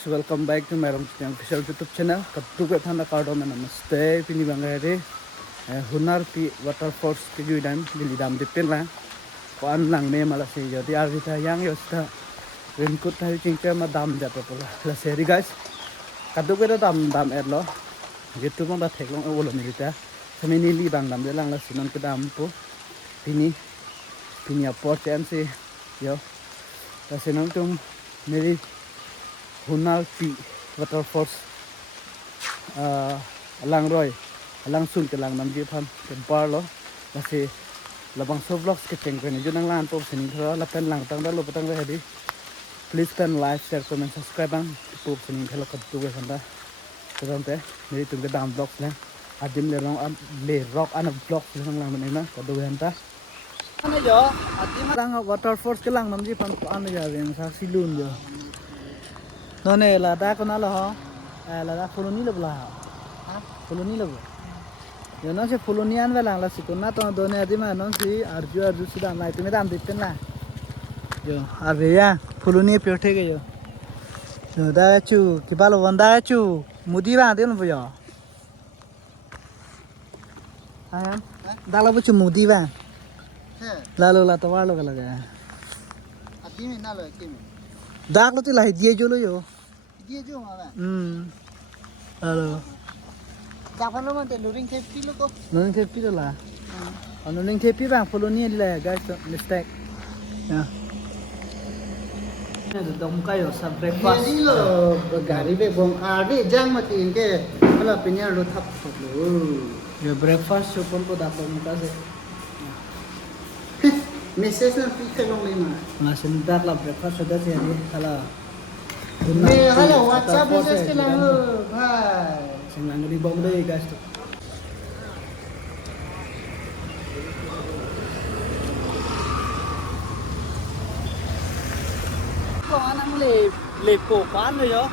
guys, welcome back to my official YouTube channel. Katuke thanda kardo me namaste. Pini bangare hunar pi waterfalls ke juidam dilidam dipin la. Ko an lang me mala se yo di arita yang yo sta. Raincoat thai chingcha ma dam jata pola. La seri guys. Katuke da dam erlo. YouTube ma ba theklong olo milita. Samini li bang dam de lang la sinon ke dam po. Pini aport and se yo. Ta sinon tum मेरी हुनार P waterfalls along Roy अलांग सुन के लांग नमजी fun temper लो लसे लबंग सो ब्लॉग्स के चेंग ने जो नंग लान तो सिनिंग थरा लपेन लांग तंग दा लो पतंग रे हेदी please turn like share comment subscribe आं तो सिनिंग खेलो कत्तु के खंदा तरंते मेरी तुंगे दाम ब्लॉग्स ने आदिम ले रॉक अन ब्लॉग्स नंग लांग ने ना कदु हंता ana yo ati marang waterfalls ke lang namji pan ana ya reng sa silun yo none la da ko na lo ho la da fuloni lo bla ha fuloni lo yo no se fuloni an velang la sikona to done adi ma non si arju sida mai tu me dam ditten la yo are ya fuloni pyote ge yo yo da chu ki balo wanda chu mudi ba de lo yo ha da lo chu mudi ba lalu lah tawar lo kalau gaya. Ati में ना लो ati में. Dak lo tu lah dia jo lo yo. Dia जो मावा. Lalu. Kapan lo mante luring kepi lo ko? Luring kepi tu lah. Luring kepi bang, follow ni lah guys, mistake. Ya. Ini dom kayo sa breakfast. Jadi lo gari be bong ari jang mati inke kalau punya lo thap lo. Ya breakfast supon ko dapat muka se. Message na pika long lima. Nah sebentar lah breakfast sudah sih ni kalau. Me kalau WhatsApp message ke lang lo, bhai. Senang di bom deh guys tu. Kau anak mulai lepo pan lo yo.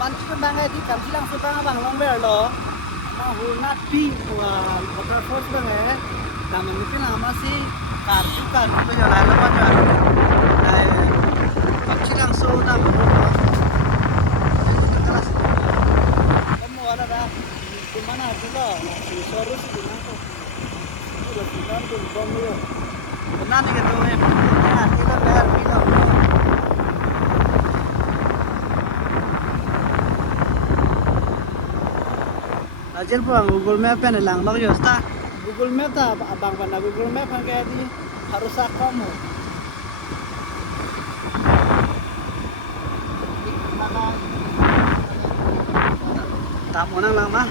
Pan tu kan bangai di kamsi lang suka ngabang long ber lo. Mau hunat pi waterfalls bangai. Kamu mungkin lama sih. Kartu bây giờ lại nó bao giờ này học chỉ đang sâu ta một lúc đó có mua ra từ mana tu lah từ sorus từ mana tu từ từ mana tu bom dia benar ni kata em ya kita bayar kilo Ajar puang Google Map ni lang log yo sta Google Map ta abang pana Google Map kan kayak di harus kamu. Tak mau nang lama.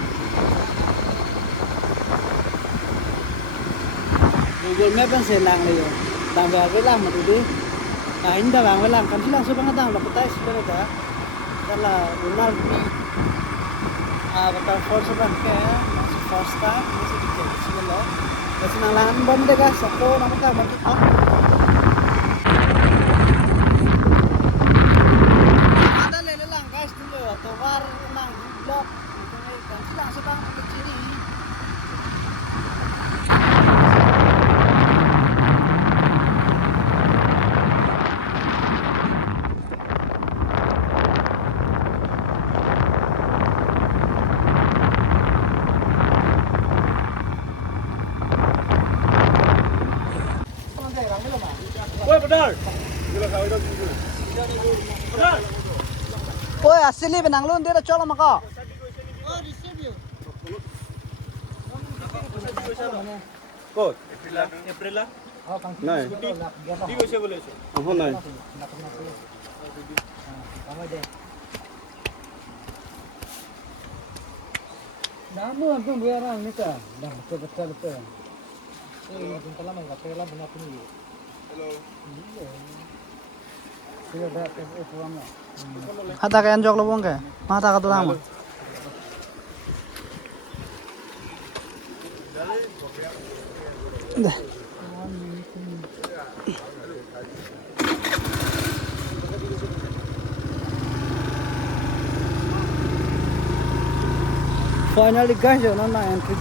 Google Map kan selang le yo. Dang ba với lang mà đi. Nah ini dah bang với lang kan silang subang dang dapat tais sudah dah. Kalau ular ni waterfall subang ke masih first time masih dicek sini lo. Kasi nalangan bom deh guys, ako naman bakit ah? Ada lele lang guys dulu, tawar lang blok, kan silang sebang kecil. Oi, asli benang lu dia dah colok maka. Oh, receive you. Kod April lah. Naik. Di go boleh so. Apa naik? Nama pun biarang ni kan. Dah betul. Eh, bentar lama enggak pernah benar pun ni. Hello. Hata kayak anjok lo bong ke? Mata katu lama. Dah. Finally guys, yo na entry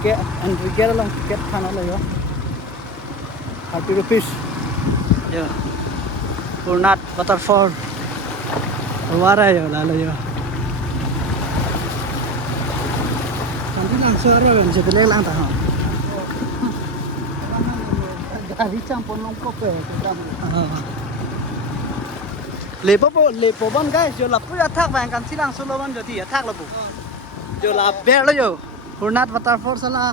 gate lang ticket kana lo yo. 30 rupees. Yo. Purnat waterfall. Wara yo lalo yo. lang suara kan sebelah lang tah. Gari campur longkok ke lepo bon guys yo la puya thak bang kan silang solo bon jo ti thak la bu jo la ber lo yo hurnat waterfall sala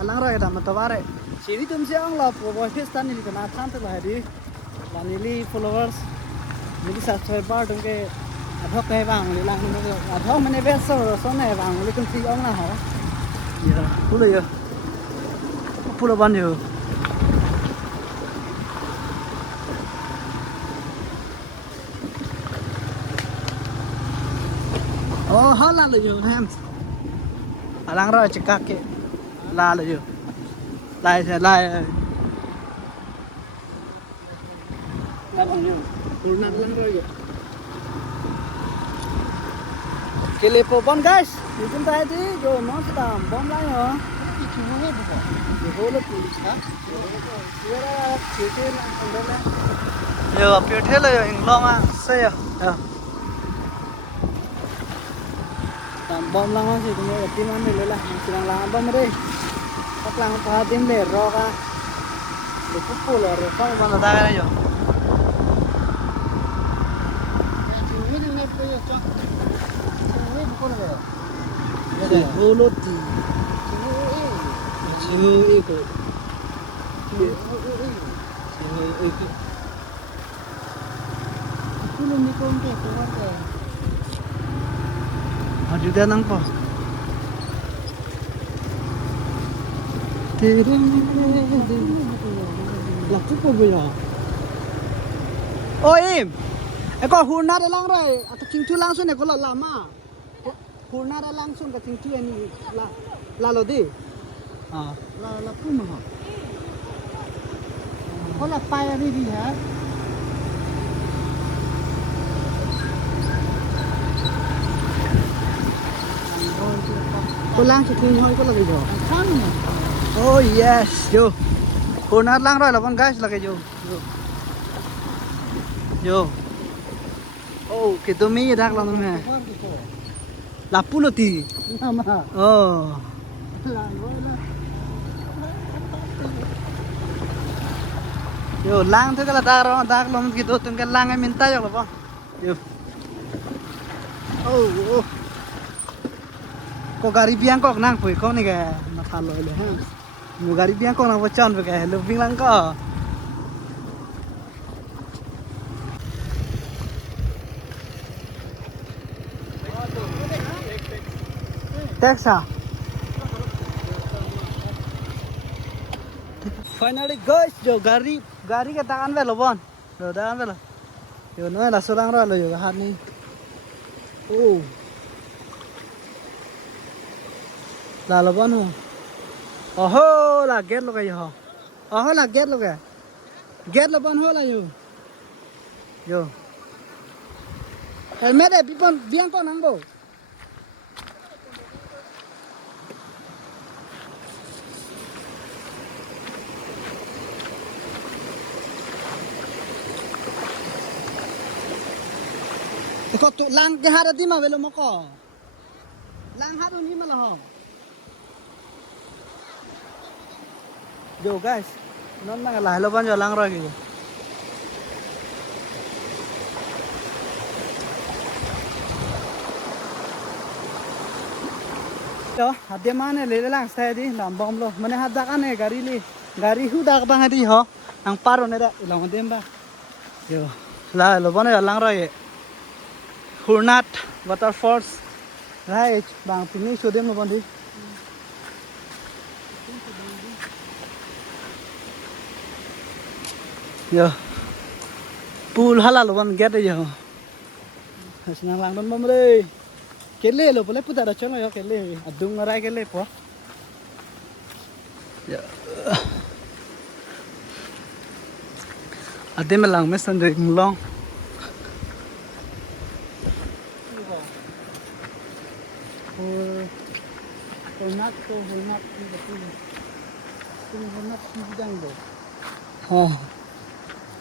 alang ro eta mataware siri tum se ang la po bo histan ni kana chan te la di la ni followers ni subscriber tum ke adhok ke bang ni lang ni adhok mane be so so ne bang ni tum si ong na ho ya pulo yo pulo ban yo oh hala lo yo ham alang ro cekak ke la lo yo lai se lai la bang yo urna lang ro yo ke lepo bon guys ni tum tai di jo no sedam bom lai ho itu he bukan yo bolo pulis ha sira chete na andala yo pyo lo yo inglong a se yo bom lang sih tuh ya tim ane lela silang lang bom re tak lang pa tim le roga le pupu le re pa bana da ga yo ini dengan punya cok ini bukan apa ya bolo ti chiu e ko Kulo ni kong ke keluar ke aduh dah nang po laku po ba ya oh im eko hurna da lang rai atau cingcu langsung eko lama hurna da langsung ke cingcu ini lalo di la pun mah kalau payah ni dia pulang cikin hoi ko lagi jo kan oh yes yo hurna lang rai lawan guys lagi jo yo oh kita mi dak lang me lapu lo ti nama oh yo lang thế cái là ta làm cái đồ từng cái lang em minta yo lo yo oh ko gari biang kok nang pui ko ni ga na thalo le ha mo gari biang kok nang bo chan be ga lo bing lang ko Texas finally guys jo gari ka tangan ve lo bon lo tangan ve lo yo no la solang ra lo yo hat ni oh là bon ho oho la get lo cái ho oho la get lo bon ho la yo helmet e pipon biang ko nang bo ko tu lang ke hara di ma velo mo ko lang haro ni ma la ho yo guys non na la lo ban jo lang rồi kìa yo hade mane le lang sai di lam bom lo mane hada kan e gari hu dak bang di ho ang paro ne da long dem ba yo la lo ban jo lang rồi Hurnat waterfalls right bang pini sodem lo ban di yo pool halal one get yo senang lang don mom le kele lo pole puta da chong yo kele adung ngarai kele po ya ade me lang me san de long Hurnat ni betul hurnat sidang do oh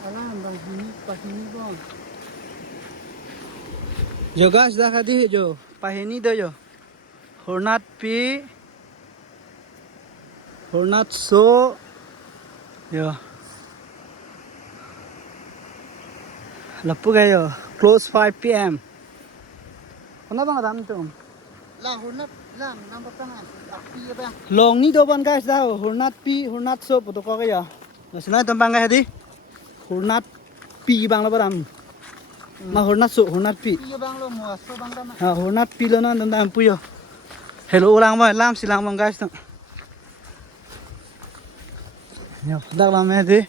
alam bang ini pas ini bang jo guys dah kadi jo pahini do jo hurnat pi Hornat so yo lapu gayo close 5 p.m. Kenapa nggak tahu tuh? Lang Hornat lang number tengah api ya bang. Long ni doban guys dah Hornat so puto kau kaya. Nasional tembang guys di Hornat pi bang lah beram. Ma Hornat pi. Iya bang lo mau so bang dah. Ha Hornat pi lo na tentang puyo. Hello ulang boy lam silang bang guys tuh. Yo dak lam di.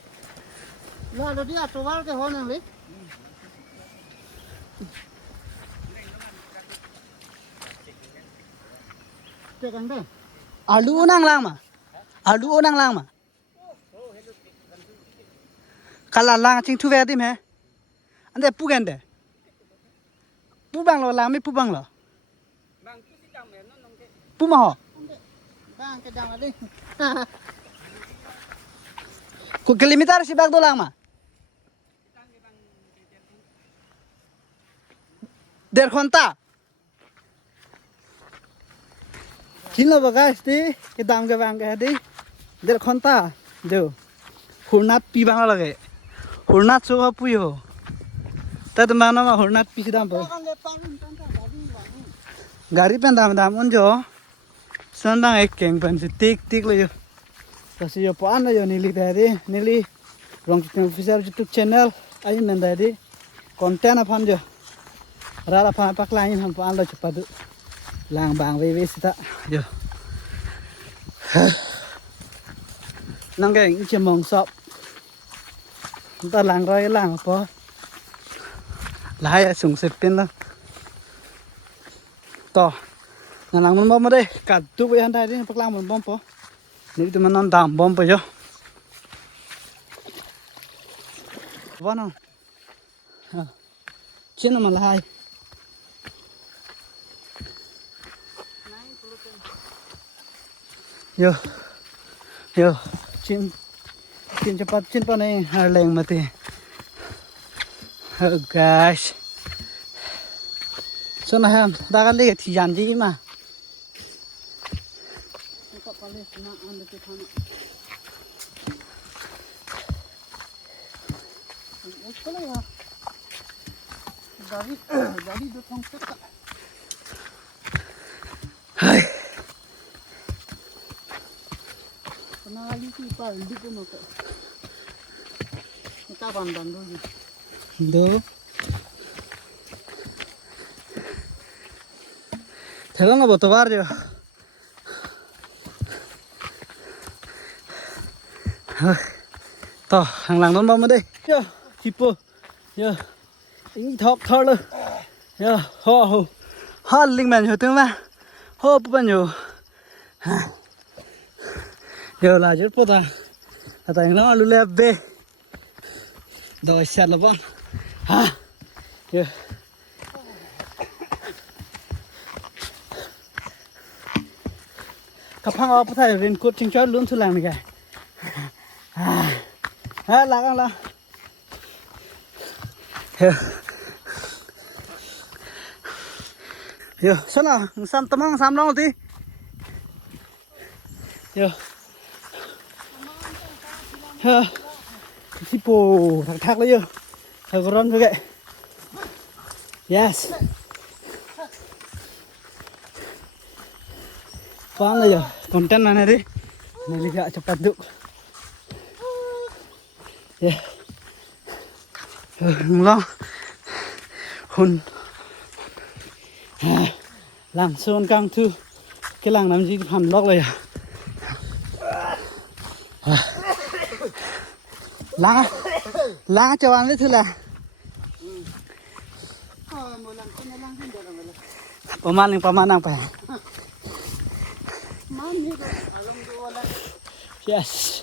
Lah ada dia tuwal ke honang li. Cekang deh. Alu unang lang ma. Kalau lang cing tu vedim he. Ande pu gende. Pu bang lo lang mi pu bang lo. Pu ma ho. Bang ke dang ali. Ku kilometer si bag do lang ma. Der khonta. Kin lo guys di ke dam ke bang ke di. Der khonta. Do. Hornat pi bang lo lage. Hornat so pu yo. Ta tu mana ma hornat pi dam po. Bang lepang tanta tadi bang. Gari pen dam unjo. Sandang ek keng pen si tik lo yo. Kasi yo paan yo nili tadi nili Rong Official YouTube channel ayo men tadi konten apa jo. Rara pak lain ham paan lo cepat lang bang we sita yo. Nang cái chỉ mong sọp ta lang rồi lang apa lại sung sếp pin đó to lang mình bom đây cả tụ với anh đây đi pak lang mình bom po nếu tụi mình non đam bom po jo vâng không chiến mà lại yo chin cepat chin pa na harleng mati. Oh gosh. So na ham dagan lihat hijan ji ma. Kok paling nak anda ke sana. Kalau ya. Dari do tong seka. Hai. Kenali si pa hindi ko maka. Kita bandan dulu. Do. Thela na boto bar jo. To hàng làng đón bom ở đây. Yo, tipo. Yo. Ý thọc thở luôn. Yo, ho linh mình hiểu tiếng mà. Ho bữa nhiều. Yo là chút bữa ta. Tại nó lưu lẹp về. Rồi sạt là bọn. Ha. Yo. Cặp hàng ở phải rin cốt chính cho luôn thu làng này kìa. Ha, lạc là. Yo, sao nào, sam tamang sam long tí. Yo. Ha. Tipo thak lấy yo. Thak ron với cái. Yes. Paan lah ya, konten mana deh? Nili gak cepat duk. Ya, ngelong, hun, langsung kang tu, cái làng làm gì hẳn lócเลยà? Lá cho ăn đấy thưa là. Paman ang pa. Yes.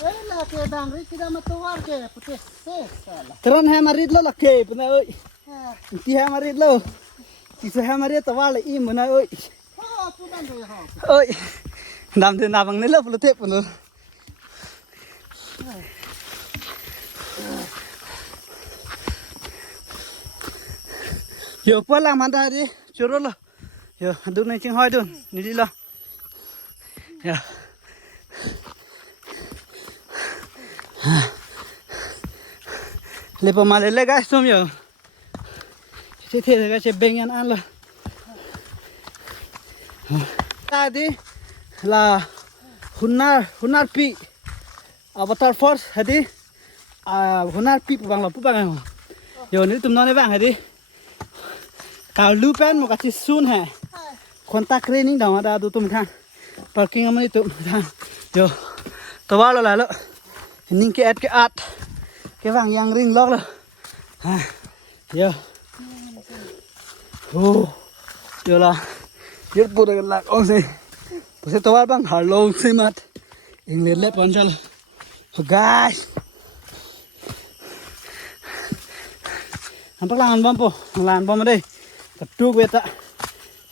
Lah ke bang ri kita matuar ke putih salah. Keren hai marit lo lakke puna oi. Ti hai marit lo. Ti so hai marit tawal i muna oi. Ha tu dan deh ha. Oi. Dam de na bang ne lo pulute punu. Yo pa lang man da di. Churo lo. Yo, du này ching hoi dun, ni đi lo. Ya. Lepas malam le guys tuh yo. Sini guys bengan an lah. Tadi lah hunar pi avatar force hadi hunar pi bang lah bang. Yo ni tum none bang hadi. Kau lupen mau kasih sun hai. Kontak training dah ada tu tum kan. Parking aman itu kan. Yo. Tawar lo lah lo. Ning ke at. Cái vàng yang ring lóc rồi. Yo. Yo là biết bút được lạc ông gì. Tôi sẽ tao bang hello xin mặt. English lep con chal. Guys. Hampak lan bom po. Lan bom đây. Tập trung về ta.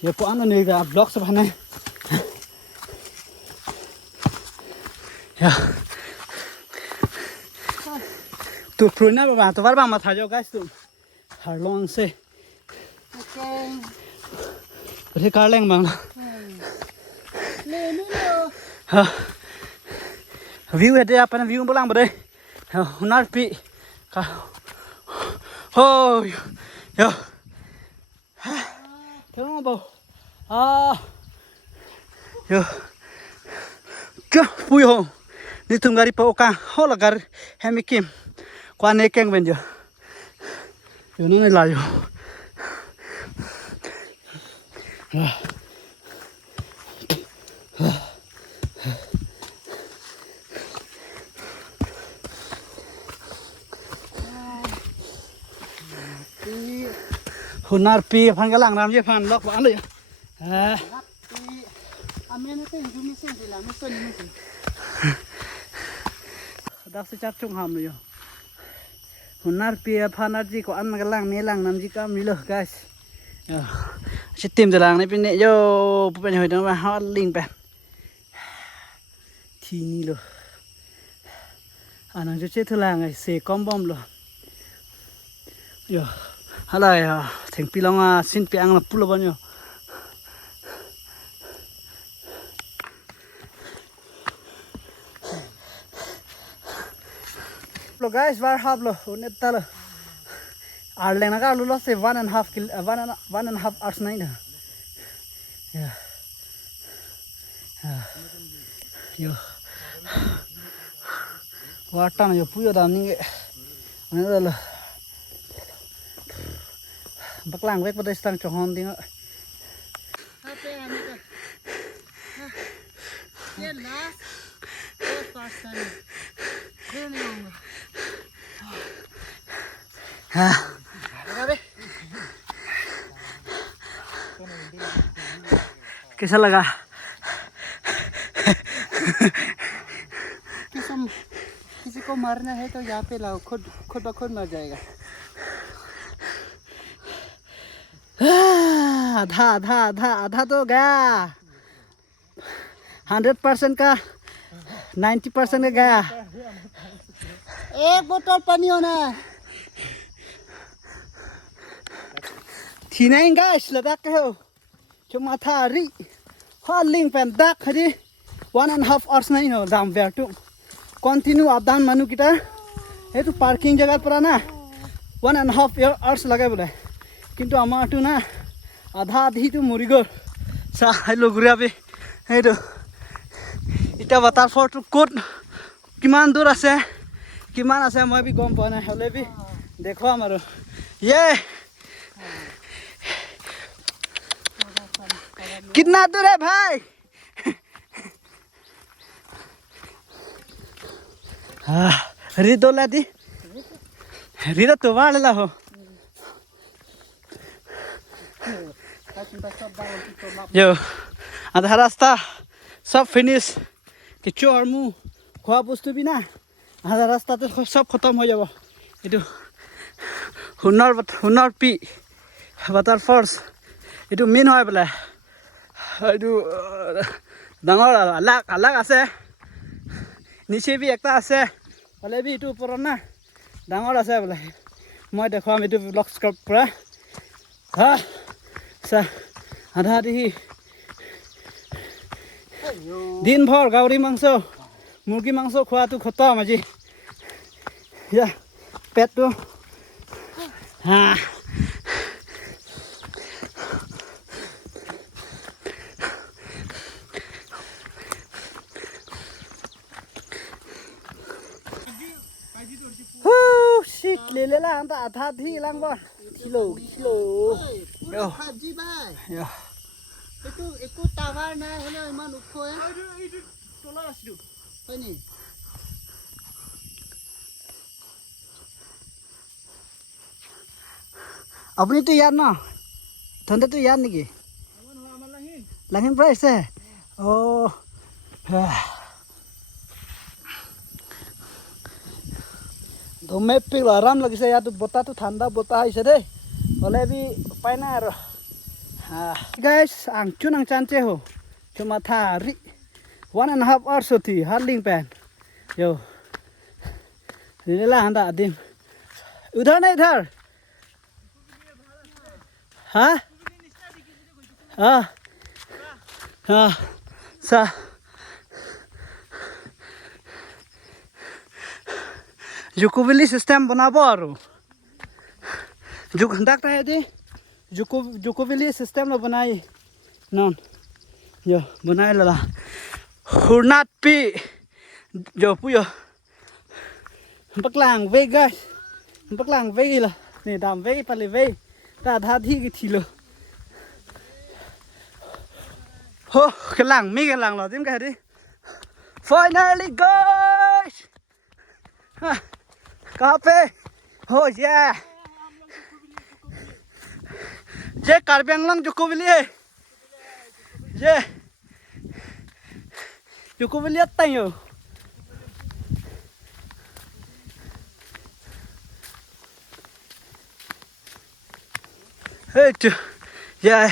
Yo po ano ni ga block sa này. Ya. Tu pruna ba tu bang ma tha jo guys tu. Har long se. Okay. Thế cá leng bang. Lê nữa rồi. Ha. View đây apa view pulang bade. Hunar pi. Ka. Oh. Yo. Tengok bau. Yo. Ke puyo. Ni tum gari pa oka. Hola gar hemikim. Qua nekeng ben jo. Yo no ne la yo. Hunar pi phan cái làng làm gì phan lóc vãn rồi. Amen itu yang cumi sen bilang mesin mesin. Dak se chap chung ham rồi. Hunar pi phan ar ji ko an cái làng này làng làm gì cam mi lo guys. Sẽ tìm từ làng này bên này yo bên hồi đó mà hot link bên. Thì ni lo. Anh cho chết từ làng này xe com bom lo. Yo. Halai theng pilong sin pi ang la pulo banyo. Lo guys var hab lo unet talo. Arleng naga lu lo se 1.5 hours nahi na. Yeah. Yo. Wata na yo puyo dam ninge. Ano lo. Bác làng vết vào đây sang cho hòn tiếng ạ. कैसा लगा? किसी को मारना है तो यहाँ पे लाओ खुद ब खुद मर जाएगा. आधा तो गया 100% का 90% का गया. एक बोतल पानी होना thì này guys là đắc heo cho mà thà ri hoa linh pen đắc hadi 1.5 hours nahi no dam ver tu continue abdan manu kita itu parking jaga pura na 1.5 hours lagai bole কিন্তু আমাৰটো না আধা আধিটো মৰি গ'ল চা হেলো ঘূৰাবি সেইটো এতিয়া ৱাটাৰফলটো ক'ত কিমান দূৰ আছে কিমান আছে মই বি গম পোৱা নাই হ'লে বি দেখুৱাম আৰু ये कितना दूर है भाई रिदोला दी रिदा तो वाला हो Yo, ada rasta, सब फिनिश किचु आर्मू खोआ बस्तु भी ना ada rasta तो सब खत्म हो जाबो इटु हुनर पी वाटर फॉर्स इटु मेन হয় বলে इटु ডাঙৰ আলাক আছে নিচে বি একটা আছে বলে বি ইটু ওপৰত না ডাঙৰ আছে বলে মই দেখুৱাম ইটু ব্লগ স্ক্ৰিপ্ট পৰা আধা দি दिन भर गाउरी मांस मुर्गी मांस খোৱাটো খতম আজি या পেটটো হা shit lele lang ta tha thi lang bo kilo yo জি ভাই yo একো টাৱাৰ নাই হলে ইমান ওখ এইটো তলা আছিল হয় নি আপুনি তো ইয়াত ন ধন্দে তো ইয়াত নেকি লাহিন পৰা আহিছে ধমে পিল আৰাম লাগিছে ইয়াত বতাহটো ঠাণ্ডা বতাহ আহিছে দেই হ'লে বি উপায় নাই আৰু guys ang chunang chanche ho cuma thari 1.5 hours oti harling pan yo ini lah anda adim udhar nahi idhar हाँ हाँ हाँ सा जुकुबिली सिस्टम बनाबो आरो जुक डाक्टर है दे जुकुबिली सिस्टम लो बनाई नॉन यो बनाए लला हुरनाट पी जो पुयो बकलांग वे गाइस बकलांग वे ला ni dam वे पले वे ta tha thi cái thi lo ho cái làng mi cái làng là tiếng cái đi finally guys cà phê oh yeah je Karbi Anglong Jukubili je Jukubili tay yo hey yeah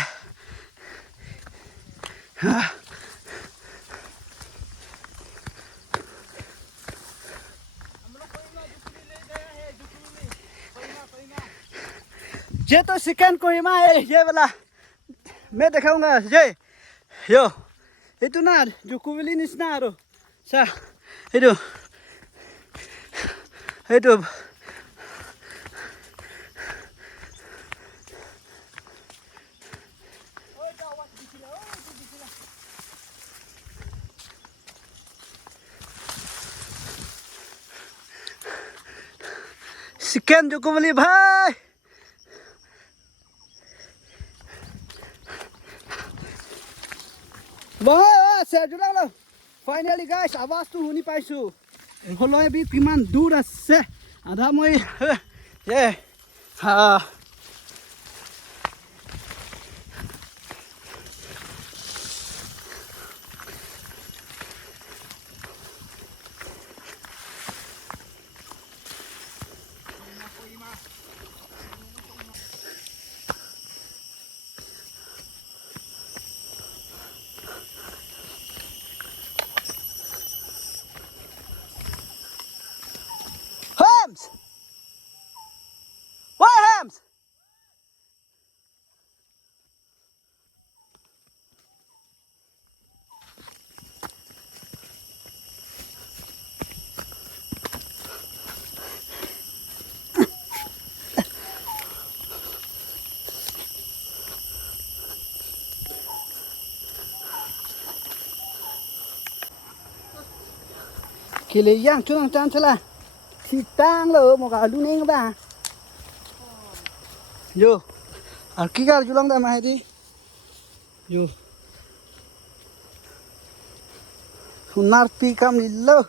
ये तो चिकन कोहिमा है ये वाला मैं दिखाऊंगा ये यो ये तो ना जुकुबिली निस्ना आरो सा ये तो चिकन जुकुबिली भाई Wah, saya jual lo. Finally guys, awas tu huni paisu. Holoi bi kiman dur ase. Ada moi ye. Ha. Hams! Why hams? Kile yang chunang chan chala. Thì tang lo một cái luôn anh ta yo ở kia cái julang ta mai đi yo hunar pi kam lillo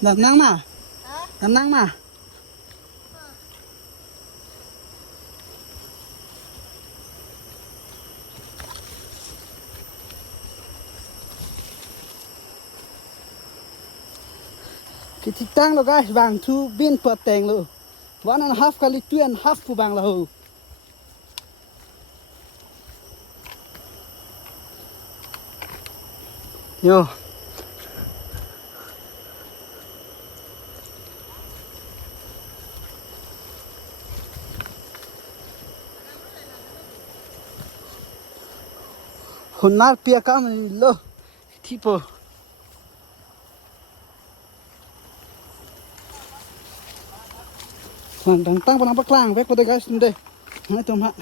đàn năng mà cái thịt tang lo guys vàng thu biên bờ tèng lo 1.5 kali 2.5 pu bang lo yo Hunar pia kam lo tipo. Tang panang paklang vek pada guys nde. Nah itu mak.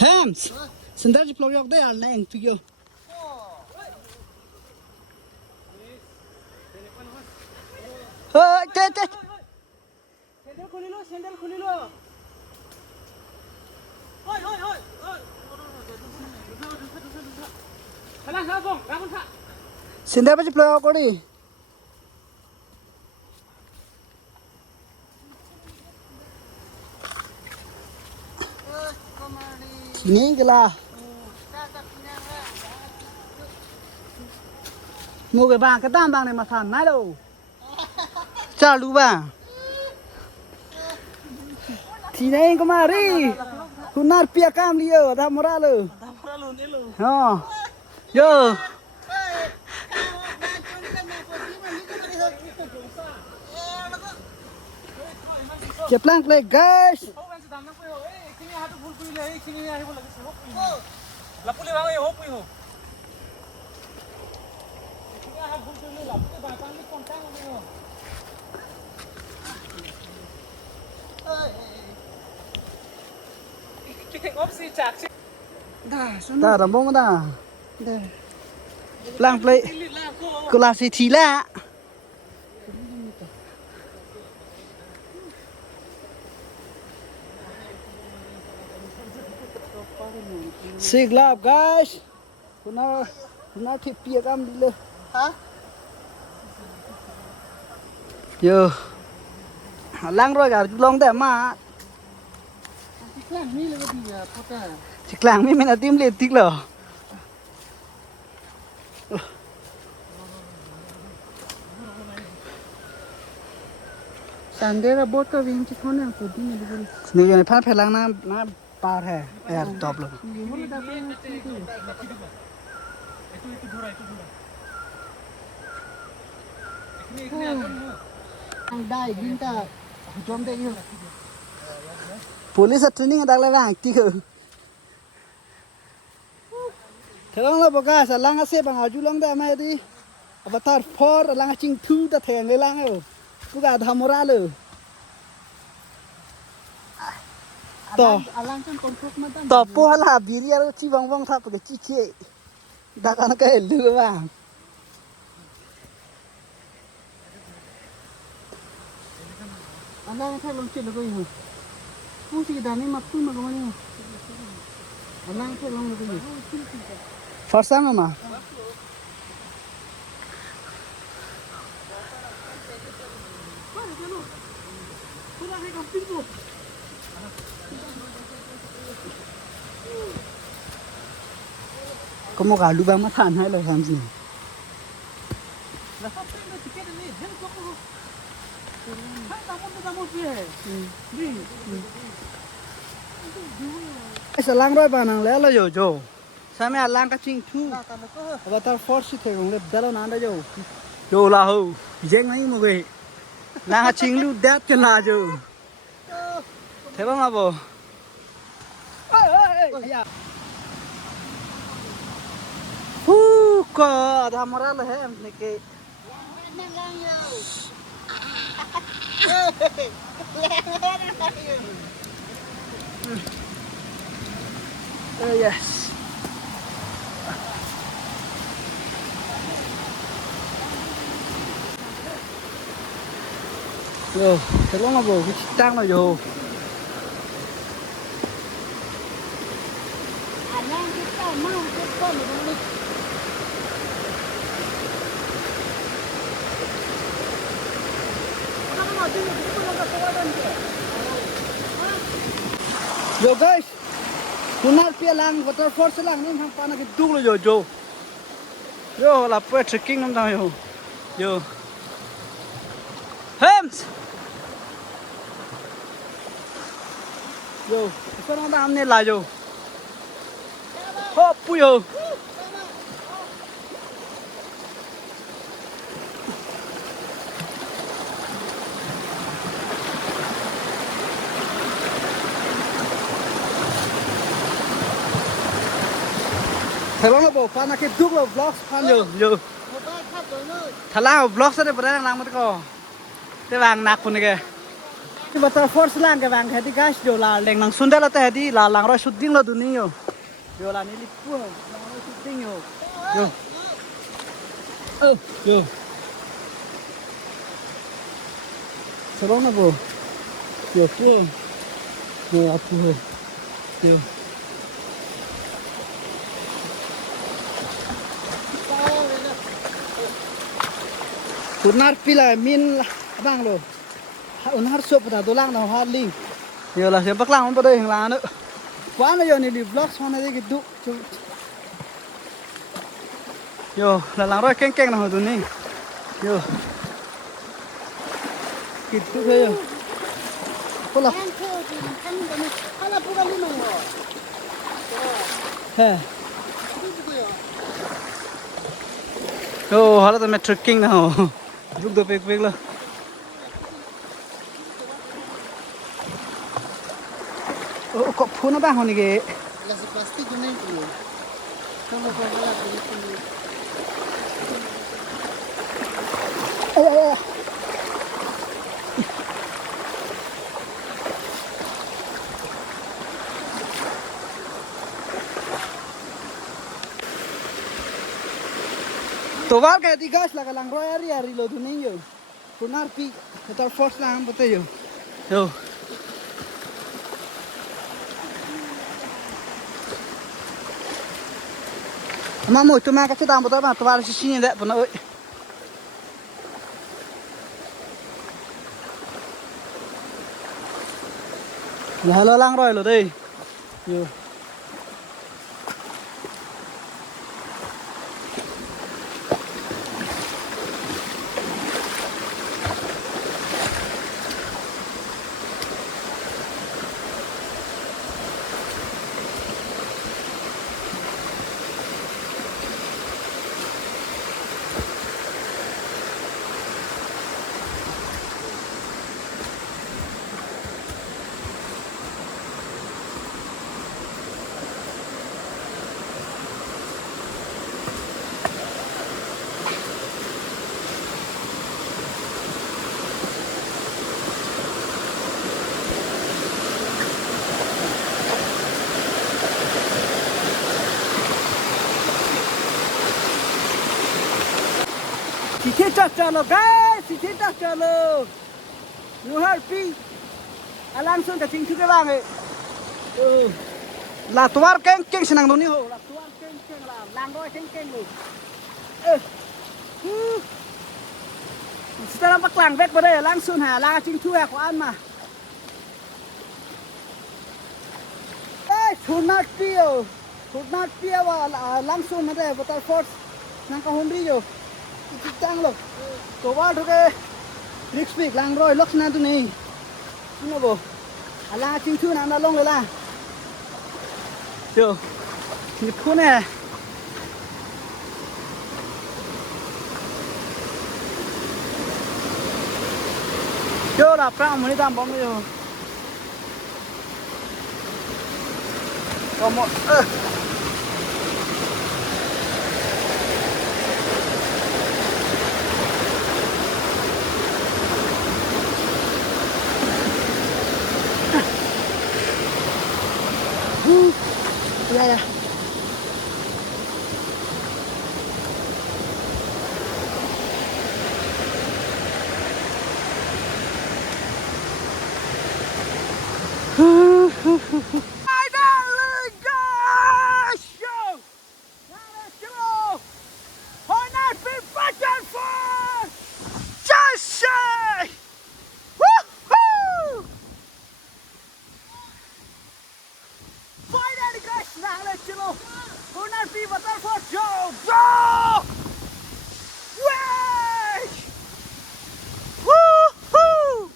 Hams, sendal di peluyok deh aleng tu yo. Cek. Sandal khuli lo. Hoi. Halang bong, bangun Pak. Sendal apa di peluyok kau ni? Sini kelah. Mua cái vàng cái tam vàng này mà thản nãy đâu. Chả lú vàng. Thì này có mà đi. Hunar pia cam liyo, dah murah lo. Yo. Ceplang play guys. Lapuli bang ho pui ho. Opsi chak. Ta dah bong dah. Lang play. Kelas si lah. Siglap guys. Hunar pia cam dile. Hah? Yo. Lang rồi cả long để mà. Iklan ni lagi dia pota. Ciklang mi mena tim letik lo. Sandera botol yang cikona aku di ni dulu. Ni yo ni phan phelang na par hai. Air top lo. Gimana dapat itu? Ang dai ginta jom deh yuk. Police training dak la bang ti ko. Therang la boga sa lang ase bang aju lang da mai di. Avatar 4 lang ching 2 ta theng le lang yo. Ku ga dhamora lo. To. Alang kan kontruk mata. To po la biriar chi bang thap ke chi che. Da kan ka lu bang. Alang kan lomcit lagu ini. Mesti kita ni matu macam ni. Alang kan lom lagu ini. First time ma. Có một gà lubang mà thản hay là làm gì? Cái lang rồi bà nàng lẽ là rồi rồi. Sao mẹ lang cái chinh thu? Và tao force thì cũng được đỡ nó đấy rồi. Rồi là hù, dễ ngay một cái. Lang cái chinh lu đét cho là rồi. Thế bao mà bố? Kok ada moral lah em ni ke. Yes. Yo, terus apa? Kita nak yo. Alang kita mau kita ni. Yo guys, kunar pia lang waterfall sa lang nim hang pana ki dug lo yo. Yo la pe trekking nam ta yo. Yo. Hems. Yo, sao nó đang nên lại yo. Hop pu yo. Thằng nó bảo pana ki dug lo vlogs pan yo. Yo. Thằng lao vlog sa de pada lang mat ko. Te wang nak pun ke. Ki waterfall lang ke wang hedi guys yo la leng nang sundala ta hedi la lang ro shooting lo duni yo. Yo la ni lipu lang ro shooting yo. Yo. Oh, yo. Salong na bo. Yo pu. Yo apu. Yo. Unar pila min bang lo. Unar sop pada dolang na harling. Yo lah siapa kelang pada yang lana. Kuana yo ni di vlog mana dia gitu. Yo, la lang roi keng na tu ni. Yo. Gitu saya. Pola. He. Yo, hala tu मैं trekking na ho. Ruk do pek lah. Oh, kok phone ba honi ke? Las plastik नहीं किए हम लोग वाला Oh. तो वार कहती गाछ लगा लंग रो यार लो तो नहीं हो पुनार पी तो फर्स्ट ला हम बते yo mà mỗi tụi mà cái tao bữa mà tụi vào xí như vậy bọn nó ơi là lo lắng rồi đây yo Kita chalo guys, kita chalo. You happy? Langsung ke sini juga bang. Lah tuar keng senang doni ho. Lah tuar keng lah, langoi keng lu. Setelah paklang back pada langsung ha, lah cing tu aku an mah. Sunat pio wa langsung ada betul force nang kahumri yo. Tăng lực tổ ba thôi cái risk speed lang rồi lốc nan tu này nó bộ la chinh thư nào lông rồi la yo nhịp khu này yo là prang mới làm bóng rồi còn một ya. lang le chilo. Corner P waterfall. Go! Way! Woo-hoo!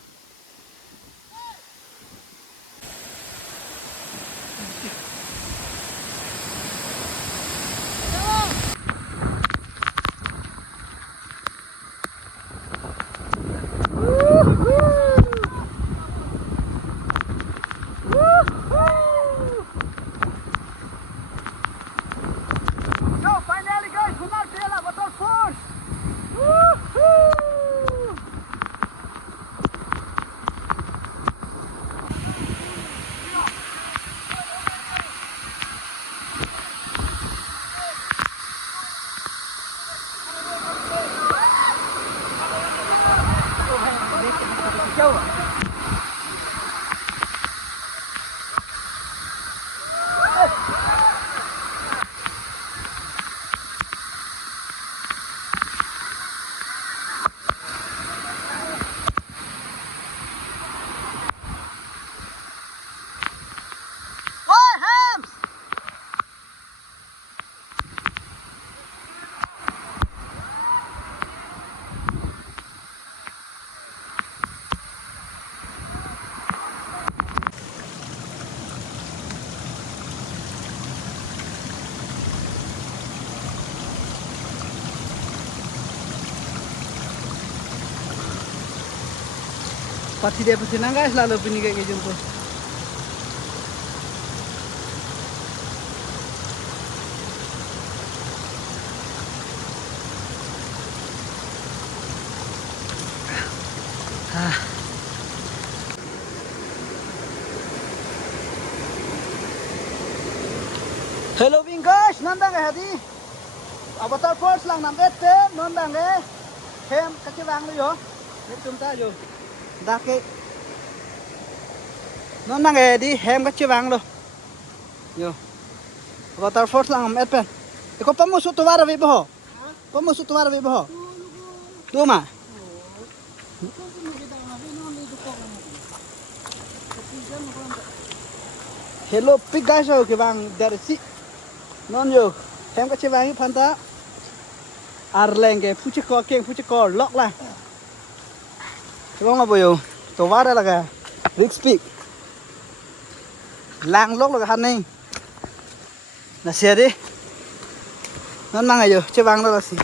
So finally guys, Hunar Pela waterfalls. Woohoo! Oi, Hams! Pati dia pesenang guys, lalu pini kayak gitu. Hello guys, nandang hadi. Avatar Falls lang nam ete, nandang hem kacibang yo. Betum ta yo. Dake. Nandang di hem kacibang lo. Yo. Avatar Falls lang nam ete. Iko pamusu tuwara vi boho. Pamusu tuwara vi boho. Tuma. Hello pig guys yo ke bang dari si. Non yo, hem ka chewangi phanta arlenge puche ko lock la. Chong la boyo, to wara la ka. Big speak. Lang lock la ka han nei. Na sia di. Non mang yo, chewang la si.